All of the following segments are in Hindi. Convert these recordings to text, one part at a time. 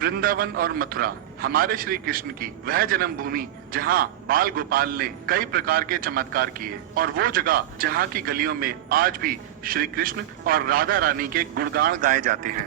वृंदावन और मथुरा हमारे श्री कृष्ण की वह जन्मभूमि जहां बाल गोपाल ने कई प्रकार के चमत्कार किए और वो जगह जहां की गलियों में आज भी श्री कृष्ण और राधा रानी के गुणगान गाए जाते हैं।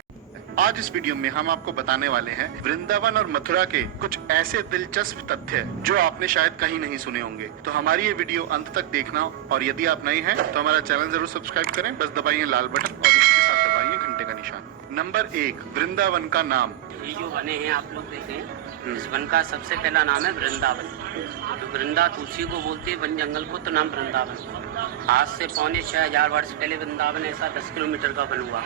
आज इस वीडियो में हम आपको बताने वाले हैं वृंदावन और मथुरा के कुछ ऐसे दिलचस्प तथ्य जो आपने शायद कहीं नहीं सुने होंगे। तो हमारी ये वीडियो अंत तक देखना, और यदि आप नए हैं तो हमारा चैनल जरूर सब्सक्राइब करें। बस दबाइए लाल बटन और इसके साथ दबाइए घंटे का निशान। नंबर 1, वृंदावन का नाम। ये जो वने हैं आप लोग देखें, इस वन का सबसे पहला नाम है वृंदावन। तो वृंदा तुलसी को बोलते हैं, वन जंगल को, तो नाम वृंदावन। आज से 6,500 वर्ष पहले वृंदावन ऐसा 10 किलोमीटर का वन हुआ।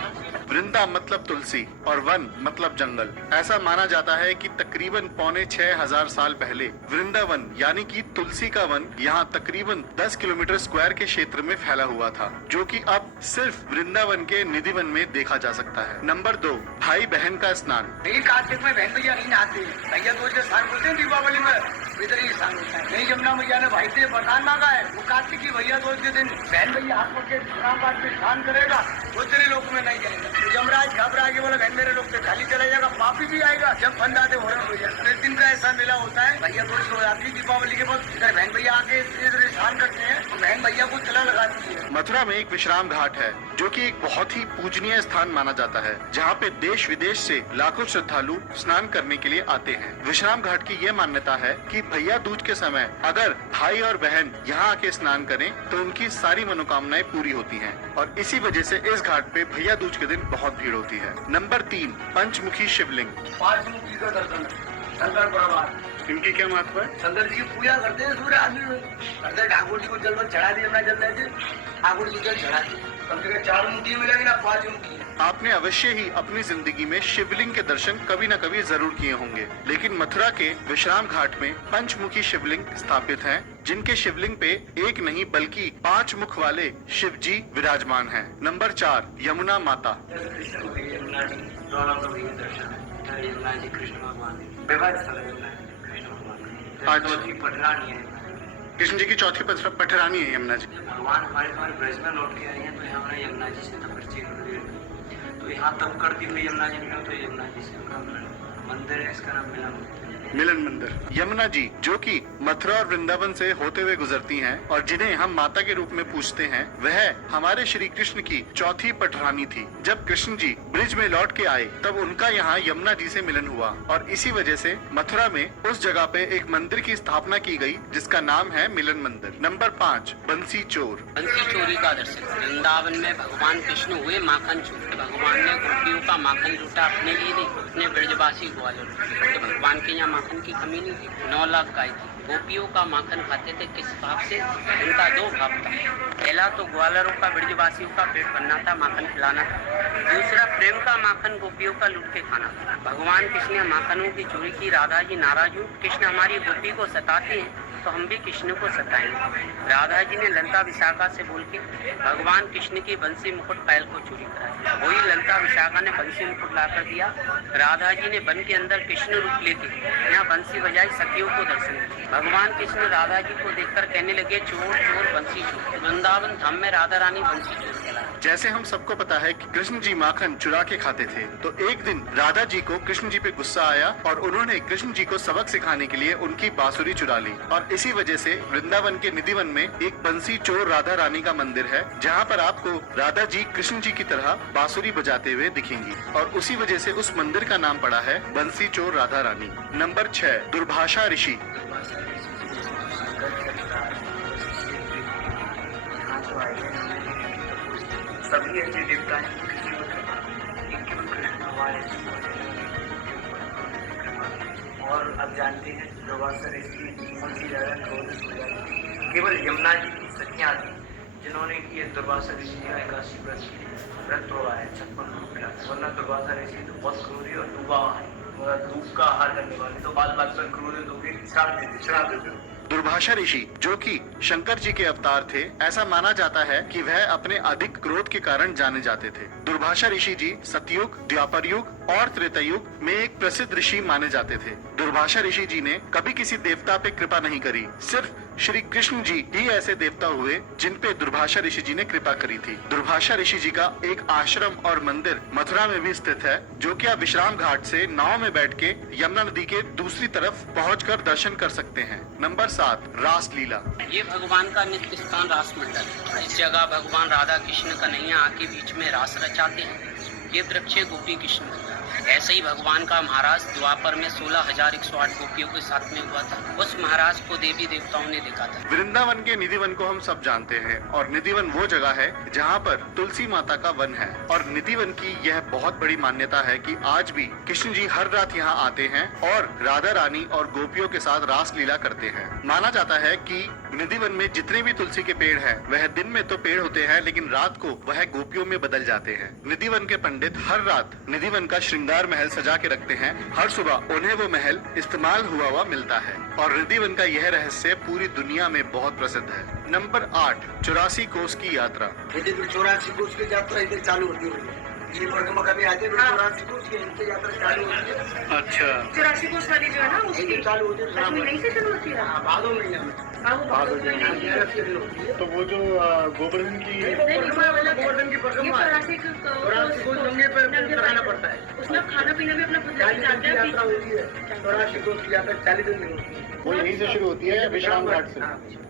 वृंदा मतलब तुलसी और वन मतलब जंगल। ऐसा माना जाता है कि तकरीबन 6,500 साल पहले वृंदावन यानी कि तुलसी का वन यहाँ तकरीबन 10 किलोमीटर स्क्वायर के क्षेत्र में फैला हुआ था, जो कि अब सिर्फ वृंदावन के निधि वन में देखा जा सकता है। नंबर 2, भाई बहन का स्नान। कार्तिक में बहन भैया नहीं नहाते, भैया दूज के स्नान बोलते हैं, दीपावली में इधर ही स्नान होता है। नहीं, यमुना मैया ने भाई से वरदान मांगा है, वो कार्तिक की भैया दूज के दिन बहन भैया हाथ पकड़ के स्नान घाट पे स्नान करेगा, वो तेरे लोक में नहीं जाएगा। तो यमराज घबरा के बोला बहन मेरे लोग से खाली चला जाएगा, पापी भी आएगा। जब बंदाते हो रहे भैया तो एक दिन का ऐसा मेला होता है, भैया दूज हो जाती है दीपावली के बाद, इधर बहन भैया आके इधर स्नान करते हैं, तो बहन भैया को चला लगाती है। मथुरा में एक विश्राम घाट है जो कि एक बहुत ही पूजनीय स्थान माना जाता है, जहाँ पे देश विदेश से लाखों श्रद्धालु स्नान करने के लिए आते हैं। विश्राम घाट की ये मान्यता है कि भैया दूज के समय अगर भाई और बहन यहाँ आके स्नान करें तो उनकी सारी मनोकामनाएं पूरी होती हैं, और इसी वजह से इस घाट पे भैया दूज के दिन बहुत भीड़ होती है। नंबर 3, पंचमुखी शिवलिंग। 5 मुखी का दर्शन, शंकर भगवान, इनकी क्या महत्व है? शंकर जी की पूजा करते हैं, सूर्य आदमी करते, ठाकुर जी को जल चढ़ा दिए, अपना जल देते ठाकुर जी को चढ़ा दिए। कम से कम 4 मुखी मिलेगी ना, 5 मुखी। आपने अवश्य ही अपनी जिंदगी में शिवलिंग के दर्शन कभी न कभी जरूर किए होंगे, लेकिन मथुरा के विश्राम घाट में पंचमुखी शिवलिंग स्थापित हैं, जिनके शिवलिंग पे एक नहीं बल्कि 5 मुख वाले शिव जी विराजमान हैं। नंबर 4, यमुना माता। यमुना जी कृष्ण भगवान कृष्ण जी की चौथी पटरानी है यमुना जी। भगवान हमारे ब्रज में लौट के आए हैं, तो हमने यमुना जी से परिचय कर दिया। तो यहाँ तब करती हुई यमुना जी मिला, तो यमुना जी से उनका मंदिर है, इसका नाम मिलन मंदिर। यमुना जी जो कि मथुरा और वृंदावन से होते हुए गुजरती हैं और जिन्हें हम माता के रूप में पूजते हैं, वह हमारे श्री कृष्ण की चौथी पटरानी थी। जब कृष्ण जी ब्रिज में लौट के आए तब उनका यहाँ यमुना जी से मिलन हुआ, और इसी वजह से मथुरा में उस जगह पे एक मंदिर की स्थापना की गई जिसका नाम है मिलन मंदिर। नंबर 5, बंसी चोर। बंसी चोरी का दर्शन। वृंदावन में भगवान कृष्ण हुए माखन चोर। भगवान ने गोपियों का माखन लूटा, अपने लिए नहीं, अपने ब्रजवासी ग्वालों। तो भगवान के यहाँ माखन की कमी नहीं थी। 9 लाख गाय थी। गोपियों का माखन खाते थे किस भाव से? उनका 2 भाव था। पहला तो ग्वालरों का, ब्रजवासियों का पेट भरना था, माखन खिलाना था। दूसरा प्रेम का माखन गोपियों का लूट के खाना था। भगवान कृष्ण ने माखनों की चोरी की। राधा जी नाराज हुई, कृष्ण हमारी गोपी को सताते हैं तो हम भी कृष्ण को सताएंगे। राधा जी ने ललता विशाखा से बोल के भगवान कृष्ण की बंसी मुकुट पायल को चोरी करा। वही ललता विशाखा ने बंसी मुकुट ला कर दिया। राधा जी ने वन के अंदर कृष्ण रूप लेके यहाँ बंसी बजाई, सखियों को दर्शन दिया। भगवान कृष्ण राधा जी को देखकर कहने लगे, चोर चोर बंसी चोर। वृंदावन धाम में राधा रानी बंसी चोर। जैसे हम सबको पता है कि कृष्ण जी माखन चुरा के खाते थे, तो एक दिन राधा जी को कृष्ण जी पे गुस्सा आया और उन्होंने कृष्ण जी को सबक सिखाने के लिए उनकी बांसुरी चुरा ली, और इसी वजह से वृंदावन के निधि वन में एक बंसी चोर राधा रानी का मंदिर है, जहाँ पर आपको राधा जी कृष्ण जी की तरह बांसुरी बजाते हुए दिखेंगी, और उसी वजह से उस मंदिर का नाम पड़ा है बंसी चोर राधा रानी। नंबर 6, दुर्भाषा ऋषि। सभी ऐसे देवता हैं, केवल कृष्ण भगवान। और अब जानते हैं दुर्वासा ऋषि कौन सी जगह क्रोधित हो जाती। केवल यमुना जी की सखियां थी जिन्होंने कि दुर्वासा ऋषि का 81 व्रत तोड़ा है, 56 रूप मिला। वरना दुर्वासा ऋषि तो बहुत क्रूरी और डूबा है, धूप का आहार करने वाले, तो बात बात पर क्रूर होकर श्राप देते। दुर्भाषा ऋषि, जो कि शंकर जी के अवतार थे, ऐसा माना जाता है कि वह अपने अधिक क्रोध के कारण जाने जाते थे। दुर्भाषा ऋषि जी सतयुग, द्वापर युग और त्रेता युग में एक प्रसिद्ध ऋषि माने जाते थे। दुर्भाषा ऋषि जी ने कभी किसी देवता पे कृपा नहीं करी, सिर्फ श्री कृष्ण जी ही ऐसे देवता हुए जिन पे दुर्भाषा ऋषि जी ने कृपा करी थी। दुर्भाषा ऋषि जी का एक आश्रम और मंदिर मथुरा में भी स्थित है, जो कि आप विश्राम घाट से नाव में बैठ के यमुना नदी के दूसरी तरफ पहुंचकर दर्शन कर सकते हैं। नंबर 7, रास लीला। ये भगवान का नित्य स्थान रास मंडल है। इस जगह भगवान राधा कृष्ण कन्हैया आके बीच में रास रचाते हैं। ये वृक्ष गोपी कृष्ण मंदिर। ऐसे ही भगवान का महाराज द्वापर में 16,108 गोपियों के साथ में हुआ था। उस महाराज को देवी देवताओं ने देखा था। वृंदावन के निधिवन को हम सब जानते हैं और निधिवन वो जगह है जहाँ पर तुलसी माता का वन है। और निधिवन की यह बहुत बड़ी मान्यता है कि आज भी कृष्ण जी हर रात यहाँ आते हैं और राधा रानी और गोपियों के साथ रास लीला करते हैं। माना जाता है कि निधिवन में जितने भी तुलसी के पेड़ हैं, वह दिन में तो पेड़ होते हैं, लेकिन रात को वह गोपियों में बदल जाते हैं। निधिवन के पंडित हर रात निधिवन का श्रृंगार महल सजा के रखते हैं। हर सुबह उन्हें वो महल इस्तेमाल हुआ मिलता है और निधिवन का यह रहस्य पूरी दुनिया में बहुत प्रसिद्ध है। नंबर 8, 84 कोस की यात्रा। 84 कोस की यात्रा इधर चालू होती है। ये परिक्रमा करने आते हैं 84 कोस की इनकी यात्रा चालू होती है। अच्छा, 84 कोस वाली जो है ना उसकी चालू होती है। यहीं से शुरू होती है। भादो महीने में तो वो जो गोवर्धन की गोवर्धन की परिक्रमा 84 कोस नंगे पे चढ़ाना पड़ता है। उसमें खाना पीना भी अपना खुद लेके 40 दिन जाते की हैं। यात्रा होती है। 84 कोस की यात्रा 40 दिन में होती है। वो यहीं से शुरू होती है विश्राम घाट से।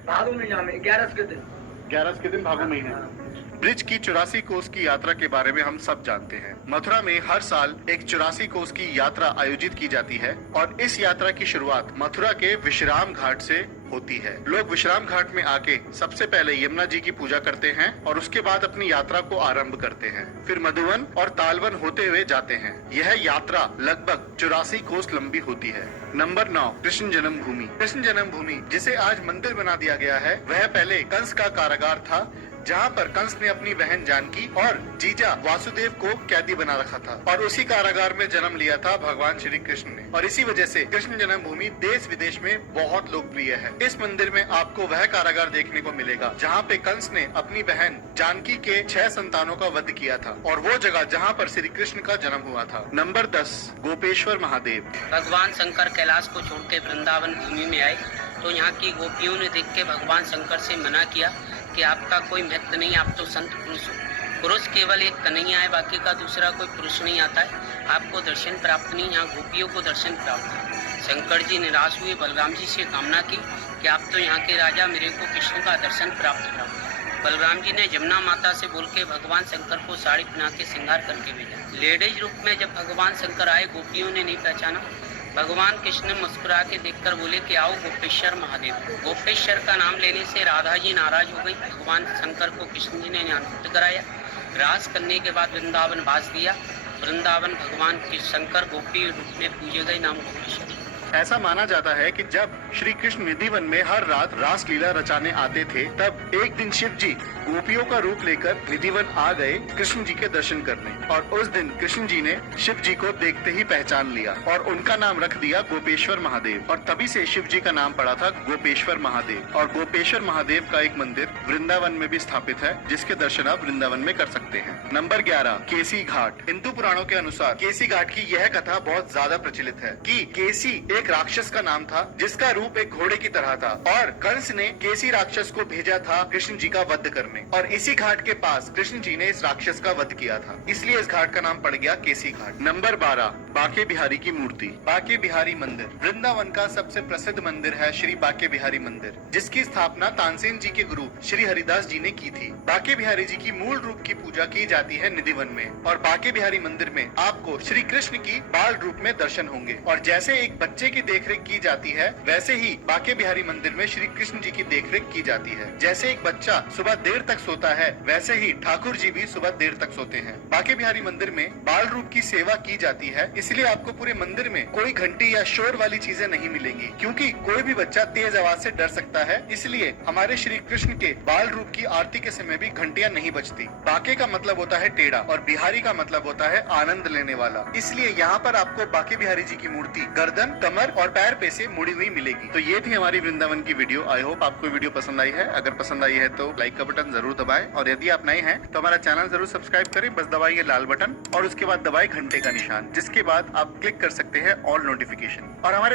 भादो महीना में 11 के दिन 11 के दिन भागो महीने। ब्रिज की 84 कोस की यात्रा के बारे में हम सब जानते हैं। मथुरा में हर साल एक 84 कोस की यात्रा आयोजित की जाती है और इस यात्रा की शुरुआत मथुरा के विश्राम घाट से होती है। लोग विश्राम घाट में आके सबसे पहले यमुना जी की पूजा करते हैं और उसके बाद अपनी यात्रा को आरंभ करते हैं। फिर मधुवन और तालवन होते हुए जाते हैं। यह यात्रा लगभग 84 कोस लंबी होती है। नंबर 9, कृष्ण जन्मभूमि। कृष्ण जन्मभूमि, जिसे आज मंदिर बना दिया गया है, वह पहले कंस का कारागार था, जहाँ पर कंस ने अपनी बहन जानकी और जीजा वासुदेव को कैदी बना रखा था और उसी कारागार में जन्म लिया था भगवान श्री कृष्ण ने। और इसी वजह से कृष्ण जन्मभूमि देश विदेश में बहुत लोकप्रिय है। इस मंदिर में आपको वह कारागार देखने को मिलेगा जहाँ पे कंस ने अपनी बहन जानकी के 6 संतानों का वध किया था और वो जगह जहाँ पर श्री कृष्ण का जन्म हुआ था। नंबर 10, गोपेश्वर महादेव। भगवान शंकर कैलाश को छोड़ के वृंदावन भूमि में आए तो यहाँ की गोपियों ने देख के भगवान शंकर से मना किया कि आपका कोई महत्व नहीं, आप तो संत पुरुष हो। पुरुष केवल एक कन्हैया है, बाकी का दूसरा कोई पुरुष नहीं आता है। आपको दर्शन प्राप्त नहीं, यहाँ गोपियों को दर्शन प्राप्त है। शंकर जी निराश हुए, बलराम जी से कामना की कि आप तो यहाँ के राजा, मेरे को कृष्ण का दर्शन प्राप्त कराओ। बलराम जी ने जमुना माता से बोल के भगवान शंकर को साड़ी पहना के श्रृंगार करके भेजा। लेडीज रूप में जब भगवान शंकर आए, गोपियों ने नहीं पहचाना। भगवान कृष्ण ने मुस्कुरा के देखकर बोले कि आओ गोपेश्वर महादेव। गोपेश्वर का नाम लेने से राधा जी नाराज हो गई। भगवान शंकर को कृष्ण जी ने ज्ञानयुक्त कराया। रास करने के बाद वृंदावन वास दिया। वृंदावन भगवान के शंकर गोपी रूप में पूजे गए, नाम गोपेश्वर। ऐसा माना जाता है कि जब श्री कृष्ण निधिवन में हर रात रास लीला रचाने आते थे, तब एक दिन शिव जी गोपियों का रूप लेकर निधिवन आ गए कृष्ण जी के दर्शन करने और उस दिन कृष्ण जी ने शिव जी को देखते ही पहचान लिया और उनका नाम रख दिया गोपेश्वर महादेव और तभी से शिव जी का नाम पड़ा था गोपेश्वर महादेव। और गोपेश्वर महादेव का एक मंदिर वृंदावन में भी स्थापित है, जिसके दर्शन आप वृंदावन में कर सकते हैं। नंबर 11, केसी घाट। हिंदू पुराणों के अनुसार केसी घाट की यह कथा बहुत ज्यादा प्रचलित है कि केसी एक राक्षस का नाम था जिसका रूप एक घोड़े की तरह था और कंस ने केसी राक्षस को भेजा था कृष्ण जी का वध करने और इसी घाट के पास कृष्ण जी ने इस राक्षस का वध किया था, इसलिए इस घाट का नाम पड़ गया केसी घाट। नंबर 12, बाके बिहारी की मूर्ति। बाके बिहारी मंदिर वृंदावन का सबसे प्रसिद्ध मंदिर है, श्री बाके बिहारी मंदिर, जिसकी स्थापना तानसेन जी के गुरु श्री हरिदास जी ने की थी। बाके बिहारी जी की मूल रूप की पूजा की जाती है निधिवन में और बाके बिहारी मंदिर में आपको श्री कृष्ण की बाल रूप में दर्शन होंगे और जैसे एक बच्चे की देखरेख की जाती है, वैसे ही बाके बिहारी मंदिर में श्री कृष्ण जी की देखरेख की जाती है। जैसे एक बच्चा सुबह देर तक सोता है, वैसे ही ठाकुर जी भी सुबह देर तक सोते हैं। बाके बिहारी मंदिर में बाल रूप की सेवा की जाती है। इस इसलिए आपको पूरे मंदिर में कोई घंटी या शोर वाली चीजें नहीं मिलेंगी, क्योंकि कोई भी बच्चा तेज आवाज से डर सकता है। इसलिए हमारे श्री कृष्ण के बाल रूप की आरती के समय भी घंटियां नहीं बजती। बाके का मतलब होता है टेढ़ा और बिहारी का मतलब होता है आनंद लेने वाला। इसलिए यहाँ पर आपको बाके बिहारी जी की मूर्ति गर्दन, कमर और पैर पे से मुड़ी हुई मिलेगी। तो ये थी हमारी वृंदावन की वीडियो। आई होप आपको वीडियो पसंद आई है। अगर पसंद आई है तो लाइक का बटन जरूर दबाएं, और यदि आप नए हैं तो हमारा चैनल जरूर सब्सक्राइब करें। बस दबाइए लाल बटन और उसके बाद दबाएं घंटे का निशान, जिसके बाद आप क्लिक कर सकते हैं ऑल नोटिफिकेशन। और हमारे